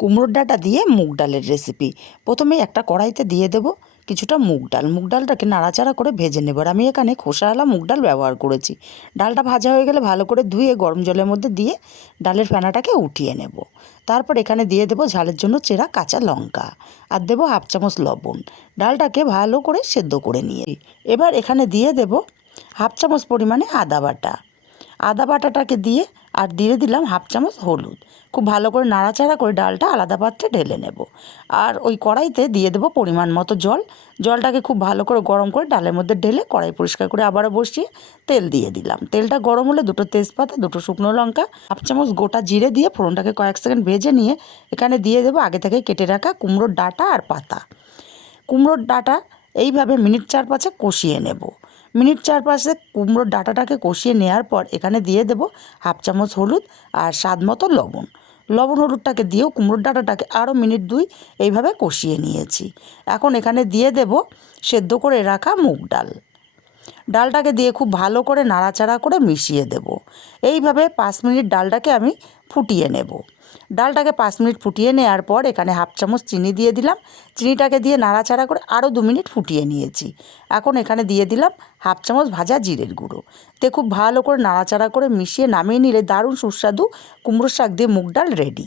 কুমড়োর ডাঁটা দিয়ে মুগ ডালের রেসিপি। প্রথমেই একটা কড়াইতে দিয়ে দেব কিছুটা মুগ ডাল। মুগ ডালটাকে নাড়াচাড়া করে ভেজে নেব। আর আমি এখানে খোসাওয়ালা মুগ ডাল ব্যবহার করেছি। ডালটা ভাজা হয়ে গেলে ভালো করে ধুয়ে গরম জলের মধ্যে দিয়ে ডালের ফেনাটাকে উঠিয়ে নেব। তারপর এখানে দিয়ে দেব ঝালের জন্য চেরা কাঁচা লঙ্কা, আর দেবো 1/2 চামচ লবণ। ডালটাকে ভালো করে সেদ্ধ করে নিয়ে এবার এখানে দিয়ে দেব 1/2 চামচ পরিমাণে আদা বাটা। আদা বাটাটাকে দিয়ে আর দিয়ে দিলাম 1/2 চামচ হলুদ। খুব ভালো করে নাড়াচাড়া করে ডালটা আলাদা পাত্রে ঢেলে নেব। আর ওই কড়াইতে দিয়ে দেবো পরিমাণ মতো জল। জলটাকে খুব ভালো করে গরম করে ডালের মধ্যে ঢেলে কড়াই পরিষ্কার করে আবারও বসিয়ে তেল দিয়ে দিলাম। তেলটা গরম হলে 2টো তেজপাতা, 2টো শুকনো লঙ্কা, 1/2 চামচ গোটা জিরে দিয়ে ফোড়নটাকে কয়েক সেকেন্ড ভেজে নিয়ে এখানে দিয়ে দেবো আগে থেকে কেটে রাখা কুমড়োর ডাঁটা আর পাতা। কুমড়োর ডাঁটা এইভাবে মিনিট 4-5 কষিয়ে নেব। মিনিট 4-5 কুমড়োর ডাঁটাটাকে কষিয়ে নেওয়ার পর এখানে দিয়ে দেব 1/2 চামচ হলুদ আর স্বাদ মতো লবণ। লবণ হলুদটাকে দিয়েও কুমড়োর ডাঁটাটাকে আরও মিনিট 2 এইভাবে কষিয়ে নিয়েছি। এখন এখানে দিয়ে দেব সেদ্ধ করে রাখা মুগ ডাল। ডালটাকে দিয়ে খুব ভালো করে নাড়াচাড়া করে মিশিয়ে দেব। এইভাবে 5 মিনিট ডালটাকে আমি ফুটিয়ে নেব। ডালটাকে 5 মিনিট ফুটিয়ে নেওয়ার পর এখানে 1/2 চামচ চিনি দিয়ে দিলাম। চিনিটাকে দিয়ে নাড়াচাড়া করে আরও 2 মিনিট ফুটিয়ে নিয়েছি। এখন এখানে দিয়ে দিলাম 1/2 চামচ ভাজা জিরের গুঁড়ো। খুব ভালো করে নাড়াচাড়া করে মিশিয়ে নামিয়ে নিলে দারুণ সুস্বাদু কুমড়োর শাক দিয়ে মুগ ডাল রেডি।